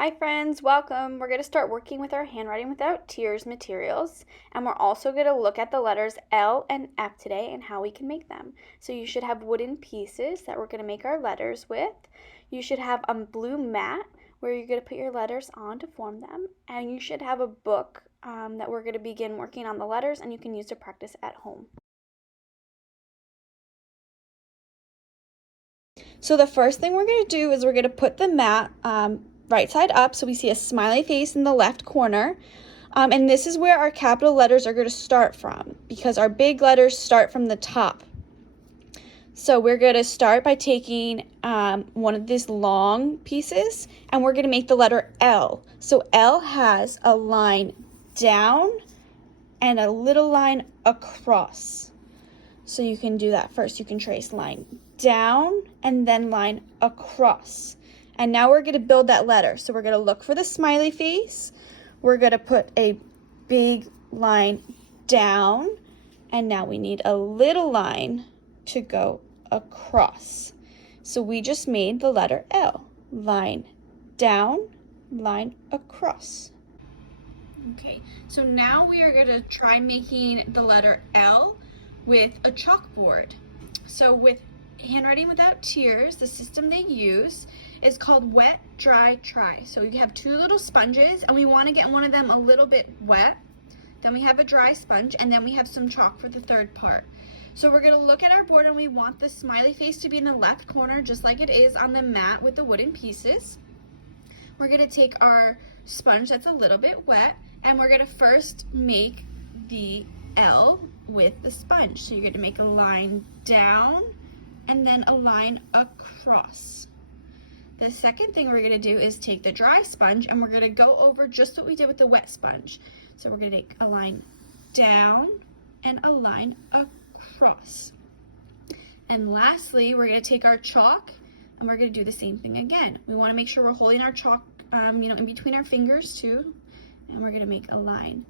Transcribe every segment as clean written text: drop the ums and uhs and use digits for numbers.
Hi friends, welcome. We're going to start working with our Handwriting Without Tears materials, and we're also going to look at the letters L and F today and how we can make them. So you should have wooden pieces that we're going to make our letters with. You should have a blue mat where you're going to put your letters on to form them, and you should have a book that we're going to begin working on the letters and you can use to practice at home. So the first thing we're going to do is we're going to put the mat right side up so we see a smiley face in the left corner. And this is where our capital letters are going to start from because our big letters start from the top. So we're going to start by taking one of these long pieces and we're going to make the letter L. So L has a line down and a little line across. So you can do that first. You can trace line down and then line across. And now we're going to build that letter. So we're going to look for the smiley face. We're going to put a big line down. And now we need a little line to go across. So we just made the letter L. Line down, line across. Okay, so now we are going to try making the letter L with a chalkboard. So with Handwriting Without Tears, the system they use is called wet, dry, try. So you have two little sponges and we want to get one of them a little bit wet. Then we have a dry sponge and then we have some chalk for the third part. So we're going to look at our board and we want the smiley face to be in the left corner just like it is on the mat with the wooden pieces. We're going to take our sponge that's a little bit wet and we're going to first make the L with the sponge. So you're going to make a line down and then a line across. The second thing we're going to do is take the dry sponge and we're going to go over just what we did with the wet sponge. So we're going to take a line down and a line across. And lastly, we're going to take our chalk and we're going to do the same thing again. We want to make sure we're holding our chalk in between our fingers too. And we're going to make a line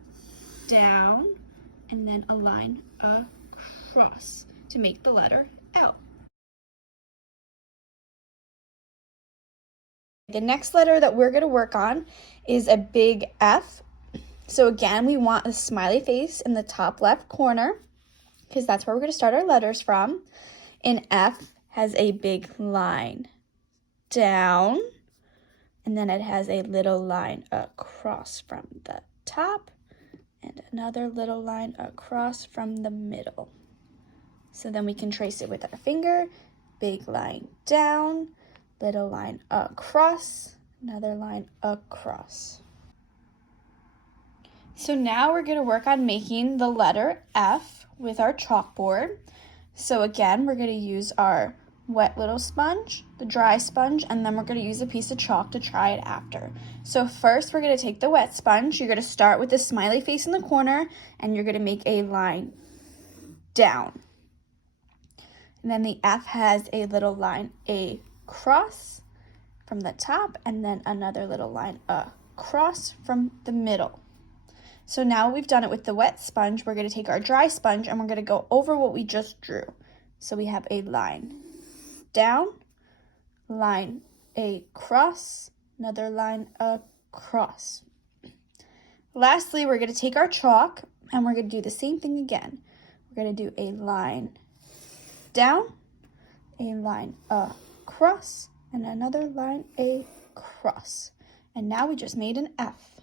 down and then a line across to make the letter L. The next letter that we're going to work on is a big F. So again, we want a smiley face in the top left corner because that's where we're going to start our letters from. And F has a big line down, and then it has a little line across from the top and another little line across from the middle. So then we can trace it with our finger. Big line down, little line across, another line across. So now we're going to work on making the letter F with our chalkboard. So again, we're going to use our wet little sponge, the dry sponge, and then we're going to use a piece of chalk to try it after. So first we're going to take the wet sponge. You're going to start with the smiley face in the corner and you're going to make a line down. And then the F has a little line across from the top and then another little line across from the middle. So now we've done it with the wet sponge, we're going to take our dry sponge and we're going to go over what we just drew. So we have a line down, line across, another line across. Lastly, we're going to take our chalk and we're going to do the same thing again. We're going to do a line down, a line across, and another line across. And now we just made an F.